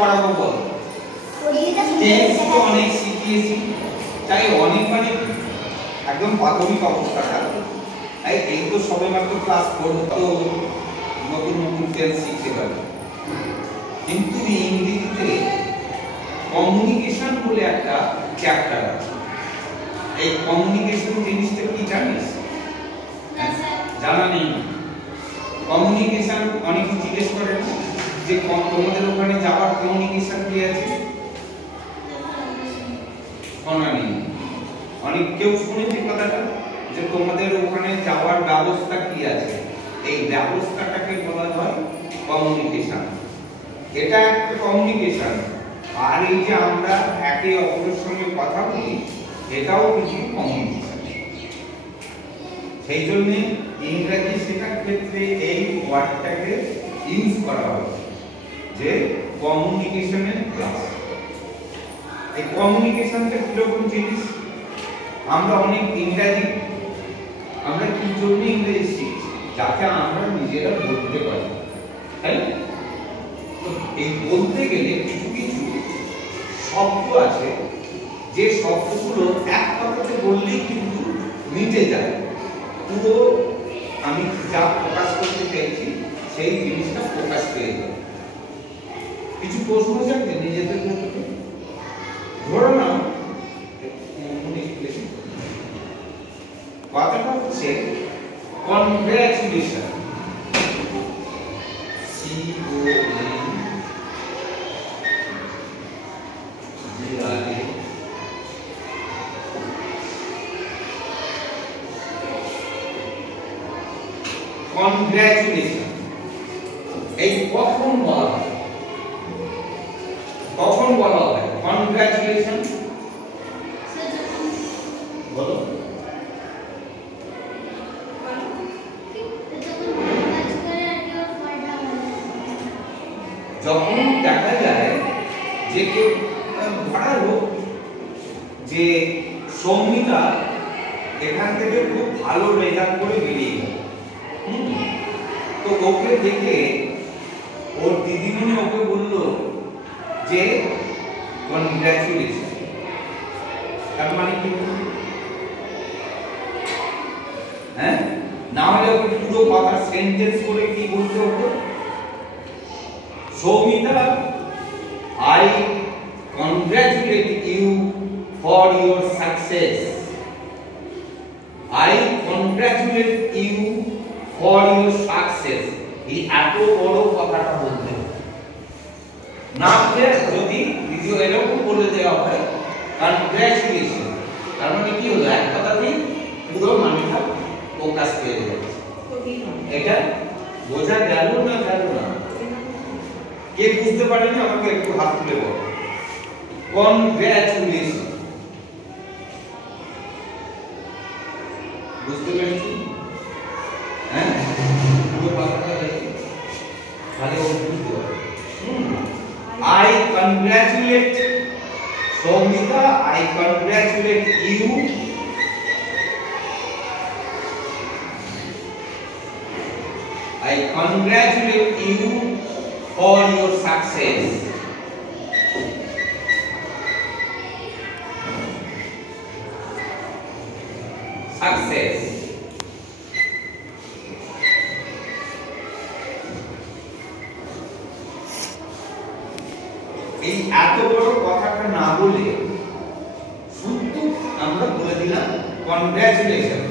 করাবো বল? টেক্সট তো অনেক শিখিয়েছি, তাই অনেক মানে একদম প্রাথমিক অবস্থাটা, এই তো সবেমাত্র ক্লাস 4 তো নতুন নতুন টেন্স শিখতে পারবে। কিন্তু ইংরেজিতে কমিউনিকেশন বলে একটা চ্যাপ্টার আছে। এই কমিউনিকেশন জিনিসটা কি জানিস? জানা নেই। কমিউনিকেশন অনেকে জিজ্ঞেস করে যে তোমাদের ওখানে যাওয়ার কমিউনিকেশন কি আছে? শোনা নেই। অনেক কেউ শুনেছে কথাটা যে তোমাদের ওখানে যাওয়ার ব্যবস্থা কি আছে? এই ব্যবস্থাটাকে বলা হয় কমিউনিকেশন। এটা একটা কমিউনিকেশন। আর এই যে আমরা একে অপরের সঙ্গে কথা বলি, এটাও কিছু কমিউনিকেশন। সেই জন্য ইংরেজি শেখার ক্ষেত্রে এই ওয়ার্ডটাকে ইউজ করা হয় যে কমিউনিকেশনের ক্লাস। এই কমিউনিকেশনটা কিরকম জিনিস? আমরা অনেক ইংরেজি, আমরা কি জন্য ইংরেজি শিখছি? যাতে আমরা নিজেরা বলতে পারি, তাই না? এই বলতে গেলে কিছু কিছু শব্দ আছে যে শব্দগুলো এক কথাতে বললেই কিন্তু মিটে যায়। পুরো আমি যা প্রকাশ করতে চাইছি সেই জিনিসটা প্রকাশ পেয়ে যাবে। কিছু প্রশ্ন জানতে নিজেদের মধ্যে ধরো না, কথাটা হচ্ছে কনগ্রাচুলেশন, কনগ্রাচুলেশন এই কখন বলা হয়? কখন বলা হয় কনগ্রাচুলেশন? বলো। যখন দেখা যায় যে কেউ ধরা হোক যে সৌমিতা এখান থেকে খুব ভালো রেজাল্ট করে বেরিয়ে গেল, তো ওকে দেখে ওর দিদিমণি ওকে বলল যে কনগ্রাচুলেশন। তার মানে কি? হ্যাঁ, না হলে ওকে পুরো কথা সেন্টেন্স করে কি বলতে হতো? Soumita, I congratulate you for your success. I congratulate you for your success. এই এত বড় কথাটা বলতে না হলে যদি ভিডিও এরকম বলে দেওয়া হয় কনগ্রাচুলেশন, তার মানে কি হলো? এক কথাতেই পুরো মানেটা প্রকাশ পেয়ে যাচ্ছে। এটা বোঝা গেল না? গেল না? কে বুঝতে পারেনি আমাকে একটু হাত তুলে বলো। কনগ্রাচুলেশন বুঝতে পেরেছি? হ্যাঁ, পুরো কথাটা দেখি তাহলে ও বুঝতে পারবে। I congratulate Soumita, I congratulate you I congratulate you for your success. Success. এই এত বড় কথাটা না বলে শুধু আমরা বলে দিলাম কনগ্রাচুলেশন।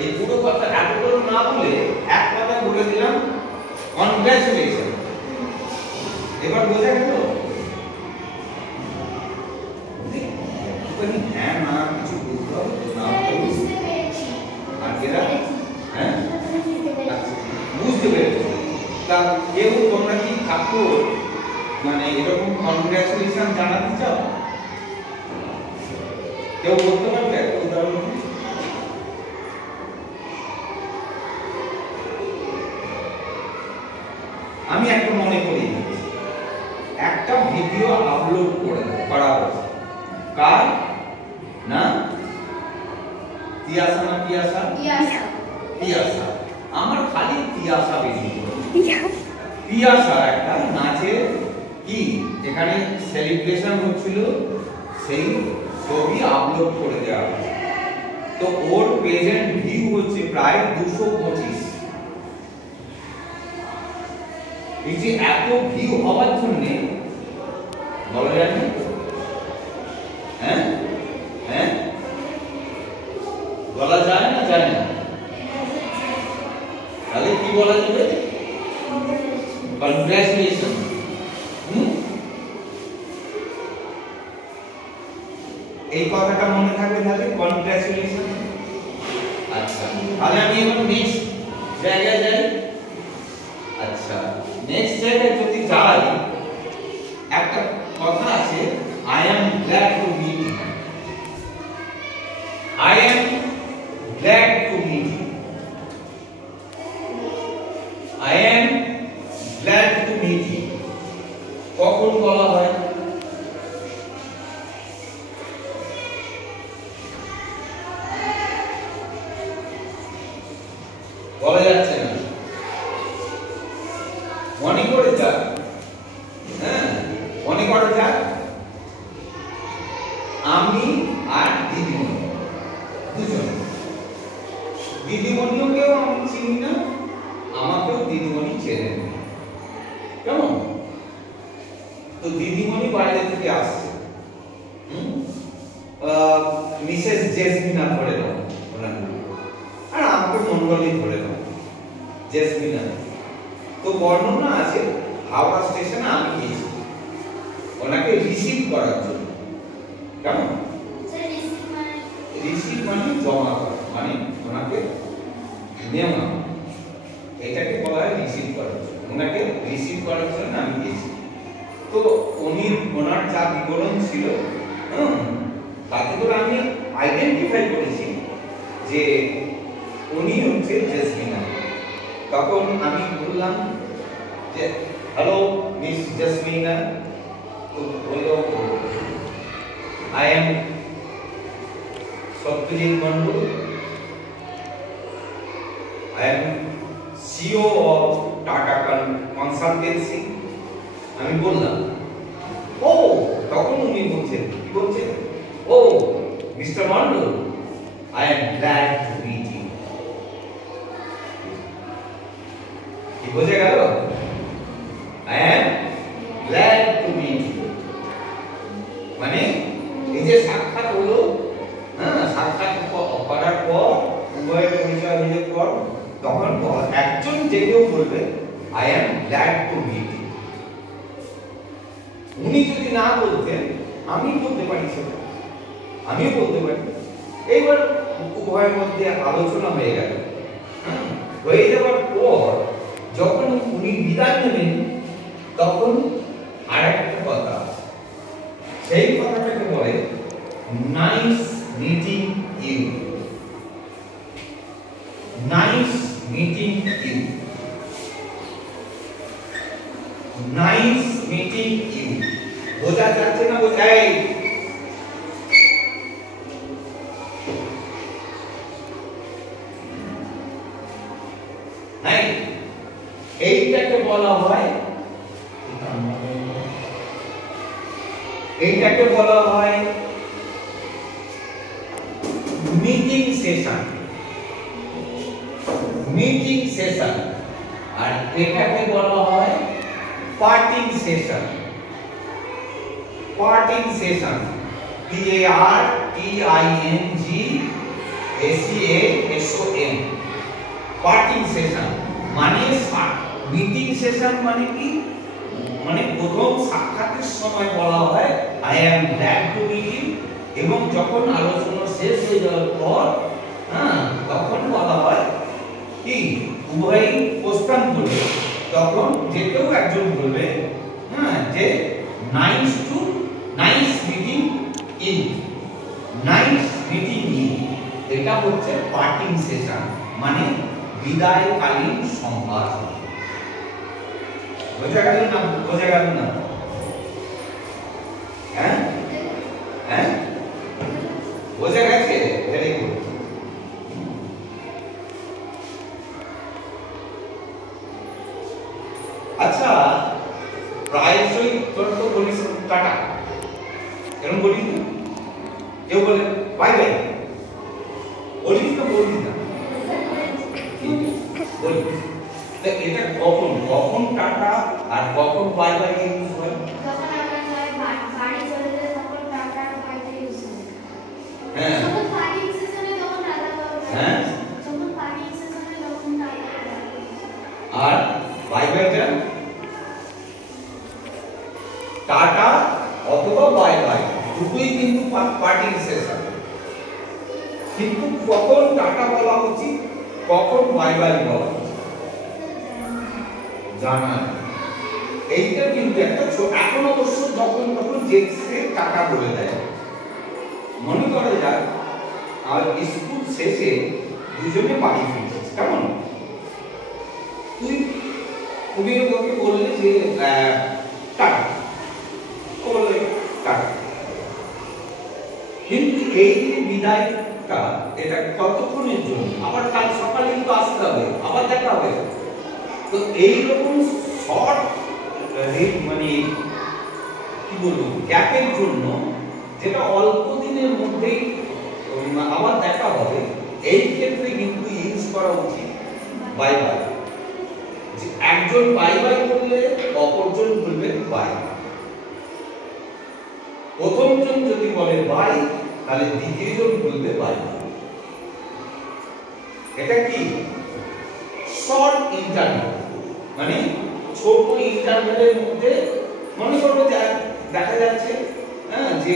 এই পুরো কথা এত বড় না বলে এক কথা বলে দিলাম কনগ্রাচুলেশন। এবার বোঝা গেল? হ্যাঁ না কিছু বুঝতে হবে তো? না বুঝতে পেরেছি। হ্যাঁ বুঝতে পেরেছি। তা কেউ তোমরা কি থাকো মানে এরকম কনগ্রাচুলেশন জানাতে চাও? কেউ বলতে পারবে একটা উদাহরণ? আমি একটা মনে করি একটা ভিডিও আপলোড করা হয়েছে, কার না? তিয়াসা না তিয়াসা? তিয়াসা। আমার খালি তিয়াসা বেশি পিয়াসা একটা নাচে কি যেখানে সেলিব্রেশন হচ্ছিল সেই ছবি আপলোড করে দেওয়া হয়। তো ওর প্রেজেন্ট ভিউ হচ্ছে প্রায় 225। এই যে এত ভিউ হওয়ার জন্য বলা যায় না, হ্যাঁ হ্যাঁ বলা যায় না, যায় না, তাহলে কি বলা যাবে? কনগ্রাচুলেশন। এই কথাটা মনে থাকবে তাহলে কনগ্রাচুলেশন। আচ্ছা, তাহলে আমি এখন নেক্সট জায়গায় যাই। আচ্ছা, নেক্সট জায়গায় যদি যাই, একটা কথা আছে, I am glad to meet you. I am glad to meet you. I am glad to meet you কখন বলা হয়? বলা যাচ্ছে না, মনে করে যাক। হ্যাঁ, মনে করে যাক আমি আর দিদিমণি দুজন। দিদিমণিকেও আমি চিনি না, আমাকেও দিদিমণি চেনেন না, কেমন? তো দিদিমণি বাইরে থেকে আসছে, মিসেস জেসমিনা ধরে নাও ওনার নাম, আর আমাকে মন্ডলী ধরে নাও, জেসমিনা। তো বর্ণনা আছে হাওড়া স্টেশনে আমি গিয়েছি ওনাকে রিসিভ করার জন্য। কেমন? রিসিভ মানে জমা করা, মানে ওনাকে নেওয়া, এটাকে বলা হয় রিসিভ করার জন্য। ওনাকে রিসিভ করার জন্য আমি গিয়েছি। তো ওনার যা বিবরণ ছিল, তাতে করে আমি আইডেন্টিফাই করেছি যে উনি হচ্ছে জেসমিনা। তখন আমি বললাম যে হ্যালো মিস জেসমিনা। তো বললো I am Satyajit Mondal, I am CEO of Tata consultancy. আমি বললাম ও, তখন উনি বলছেন, কি বলছেন? ও mister Mondal, I am glad to meet you. কি বোঝা গেল? I am glad to meet you মানে এই যে সাক্ষাৎ হলো, হ্যাঁ, সাক্ষাৎ করার পর উভয় পরিচয় হয়ে পর তখন একজন যে কেউ বলবে I am glad to meet you. উনি যদি না বলতেন আমি বলতে পারি, সেটা আমিও বলতে পারি। এইবার উভয়ের মধ্যে আলোচনা হয়ে গেল। হয়ে যাওয়ার পর যখন উনি বিদায় নেবেন তখন আরেকটা কথা, সেই কথাটাকে বলে nice meeting you. Nice meeting you, nice meeting you. বোঝা যাচ্ছে না? বোঝাই? এইটাকে বলা হয়, এইটাকে বলা হয় মিটিং সেশন। Meeting session. আর এটাকে বলা হয় parting session. Parting session, PARTINGSESSON। Parting session মানে মিটিং সেশন মানে কি? মানে প্রথম সাক্ষাতের সময় বলা হয় I am glad to meet you, এবং যখন আলোচনা শেষ হয়ে যাওয়ার পর তখন বলা হয় কি উভয়ই প্রস্থান করবে, তখন যে কেউ একজন বলবে যে nice meeting in, nice meeting in. এটা হচ্ছে পার্টিং সেশন মানে বিদায়কালীন সংবাদ। বোঝা গেল না? বোঝা গেল না? হ্যাঁ হ্যাঁ বোঝা গেছে? Very good. আচ্ছা, প্রায়শই তোরা তো বলিস টাটা, এরকম বলিস না? কেউ বলে বাই বাই, বলিস না? বলিস না? বলিস। এটা কখন কখন টাটা আর কখন বাই বাই ইউজ হয়? যখন আমরা বাড়ি চলে যাই তখন টাটা আর বাই বাই ইউজ হয়। হ্যাঁ, যখন পার্টি সেশনে তখন টাটা বাই বাই। হ্যাঁ, যখন পার্টি সেশনে তখন টাটা বাই বাই। আর বাই বাইটা টাটা অথবা বাই বাই দুটোই কিন্তু পার্টি সেশন, কিন্তু কখন টাটা বলা উচিত কখন বাই বাই বলা উচিত জানা নেই। এইটা কিন্তু একটা এখন অবশ্য যখন তখন যে টাকা বলে দেয়। মনে করা যায় আর স্কুল শেষে দুজনে বাড়ি ফিরছিস, কেমন তুমি ওকে বললে যে টাটা, বললে টাটা, কিন্তু এই যে বিদায়টা এটা কতক্ষণের জন্য? আবার কাল সকালে কিন্তু আসতে হবে, আবার দেখা হবে। তো এইরকম শর্ট মানে কি বলবো গ্যাপের জন্য, যেটা অল্প দিনের মধ্যেই আবার দেখা হবে, এই ক্ষেত্রে কিন্তু ইউজ করা উচিত বাই বাই। একজন বাই বাই বললে অপরজন বলবে বাই। প্রথমজন যদি বলে বাই তাহলে দ্বিতীয়জন বলবে বাই। এটা কি শর্ট ইন্টারভ্যাল, মানে ছোট ইন্টারভ্যালের মধ্যে মনে করবে দেখা যাচ্ছে হ্যাঁ যে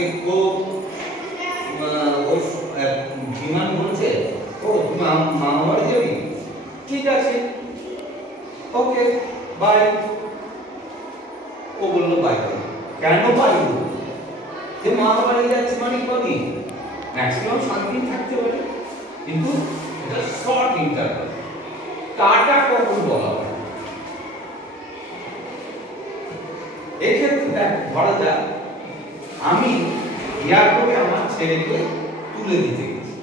বিমান বলছে ও মামা বাড়ি যাবি, ঠিক আছে ওকে বাই, ও বললো বাই। কেন বাই? যে মামা বাড়ি যাচ্ছে মানে কদিন, ম্যাক্সিমাম 7 দিন থাকতে পারে, কিন্তু এটা শর্ট ইন্টারভ্যাল। টাটা কখন বলা হয়? এক্ষেত্রে ধরা যাক আমি এয়ারপোর্টে আমার ছেলেকে তুলে দিতে গেছি,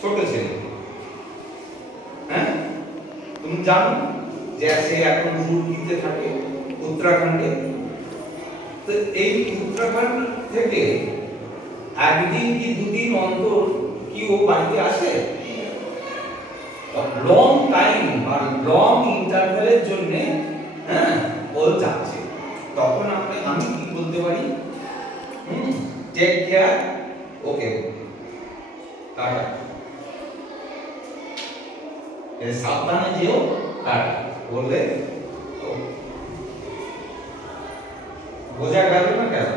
ছোট ছেলে, হ্যাঁ তুমি জানো যে সে এখন রুড়কিতে থাকে উত্তরাখণ্ডে। তো এই উত্তরাখণ্ড থেকে একদিন কি দুদিন অন্তর কি ও বাড়িতে আসে? লং টাইম আর লং ইন্টারভ্যালের জন্য হ্যাঁ ও যাচ্ছে, তখন আমি কি বলতে পারি? টেক কেয়ার, ওকে টাটা, সাবধানে যেও, টাটা বললে বোঝা গেল না? কেন?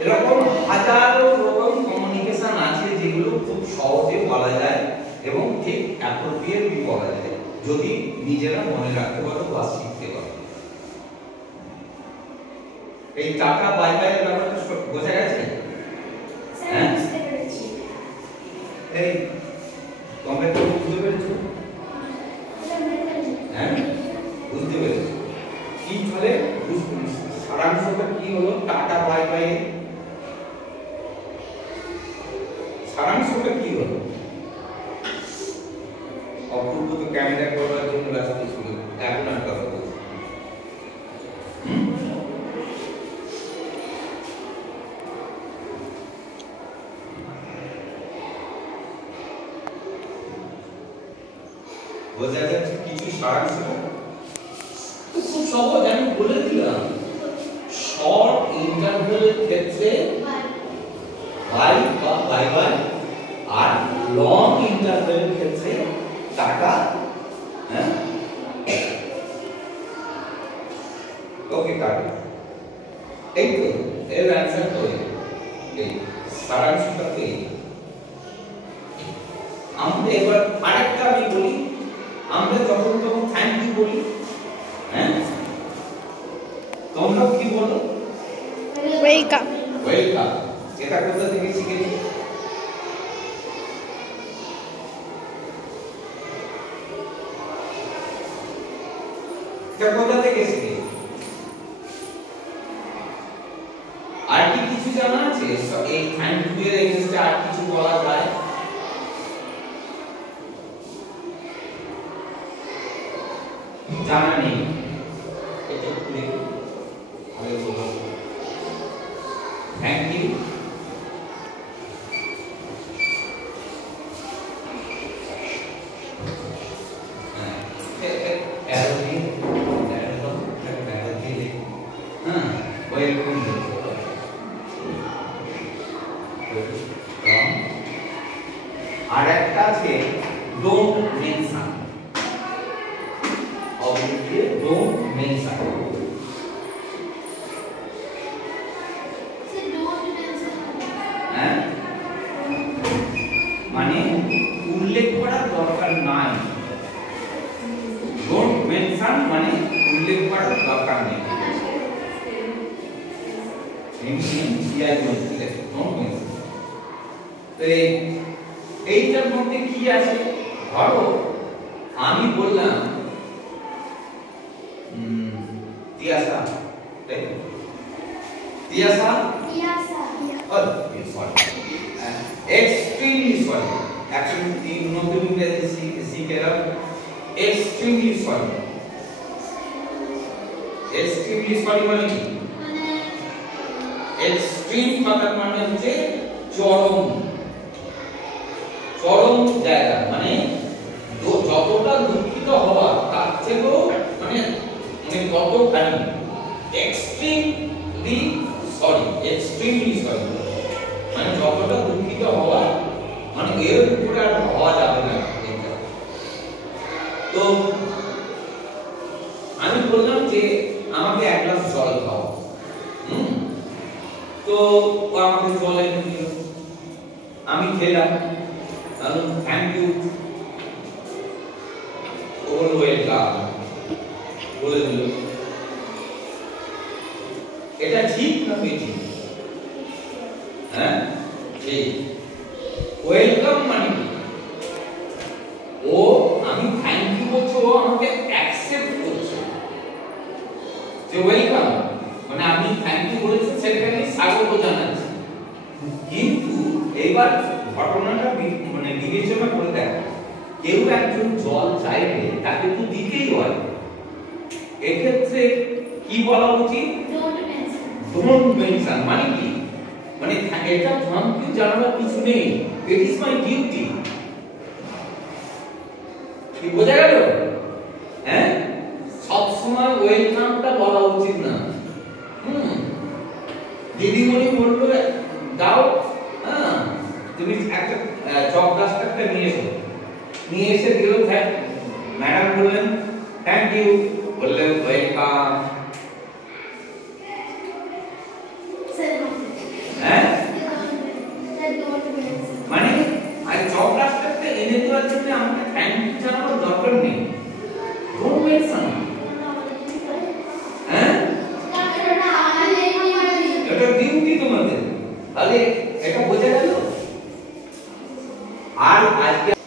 এরকম হাজারো রকম কমিউনিকেশন আছে যেগুলো খুব সহজে বলা যায় এবং ঠিক অ্যাপ্রোপ্রিয়েটলি বলা যায় যদি নিজেরা মনে রাখতে পারো বা শিখতে পারো। এই টাটা বাই বাই এর ব্যাপারটা বোঝা গেছে? হ্যাঁ বুঝতে পেরেছি। এই তোমরা কি বুঝতে পেরেছো? হ্যাঁ বুঝতে পেরেছো? কি বলে সারাংশটা কি হলো টাটা বাই বাই? সারাংশটা কি হলো? অপূর্ব তো ক্যামেরা করার জন্য ব্যস্ত ছিল, এখন আর কথা বলছে। বোঝা যাচ্ছে কিছু সারাংশ? খুব সহজ, আমি বলে দিলাম। শর্ট ইন্টারভ্যালের ক্ষেত্রে বাই বা বাই বাই, আর লং ইন্টারভ্যালের ক্ষেত্রে টাটা, হ্যাঁ ওকে টাটা। এই তো এর অ্যান্সার তো এই সারাংশটা তো এই। আমরা এবার আরেকটা আমি বলি, আমরা যখন তখন থ্যাংক ইউ বলি, হ্যাঁ তোমরা কি বলো? ওয়েলকাম। ওয়েলকাম। এটা কোথা থেকে শিখেছি? এটা কোথা থেকে শিখেছি? আর কি কিছু জানা আছে এই থ্যাংক ইউ এর এগেইনস্টে আর কিছু বলা যায়? জানা নেই এটা খুলে আগে বলবো থ্যাংক ইউ আর একটা আছে ডোন্ট মেনশন অবলিকে ডোন্ট মেনশন হ্যাঁ মানে উল্লেখ করার দরকার নাই ডোন্ট মেনশন মানে উল্লেখ করার দরকার নেই এইটার মধ্যে কি আছে ধরো আমি বললাম তিয়াসা তিয়াসা extremely sorry actually the নতুন ইংরেজি শিখেলাম extremely sorry মানে কি extreme কথার মানে হচ্ছে চরম জায়গা মানে যতটা দুঃখিত হওয়া তার থেকেও মানে ততখানি extremely sorry মানে যতটা দুঃখিত হওয়া মানে এর উপরে আর হওয়া যাবে না তো আমি বললাম যে আমাকে এক গ্লাস জল খাও তো ও আমাকে জল এনে দিল আমি খেলাম থ্যাংক ইউ ওয়েলকাম বলে দিল এটা ঠিক না বেঠিক হ্যাঁ ঠিক ওয়েলকাম মানে ও আমি থ্যাংক ইউ বলছি ও আমাকে অ্যাকসেপ্ট করছে যে ওয়েলকাম মানে আমি থ্যাংক ইউ বলেছি সেটাকে স্বাগত জানাচ্ছি কিন্তু এইবার ঘটনাটা মানে বিবেচনা করে দেখো কেউ একজন জল চাইলে তাকে তো দিতেই হয় এক্ষেত্রে কি বলা উচিত ডোন্ট মেনশন মানে কি মানে এটা থ্যাংক ইউ জানানোর কিছু নেই ইট ইজ মাই ডিউটি কি বোঝা গেল হ্যাঁ সব সময় ওয়েলকামটা বলা উচিত না দিদিমণি বললো দাও হ্যাঁ তুমি একটা চক ডাস্টারটা নিয়ে এসে দিল ম্যাডাম বললেন থ্যাংক ইউ বললেন ওয়েলকাম হ্যাঁ মানে আর চক ডাস্টারটা এনে দেওয়ার জন্য আমাকে থ্যাংক ইউ জানানোর দরকার নেই ডোন্ট মেনশন হ্যাঁ এটা ডিউটি তোমাদের তাহলে এটা বোঝা গেল আর আজকে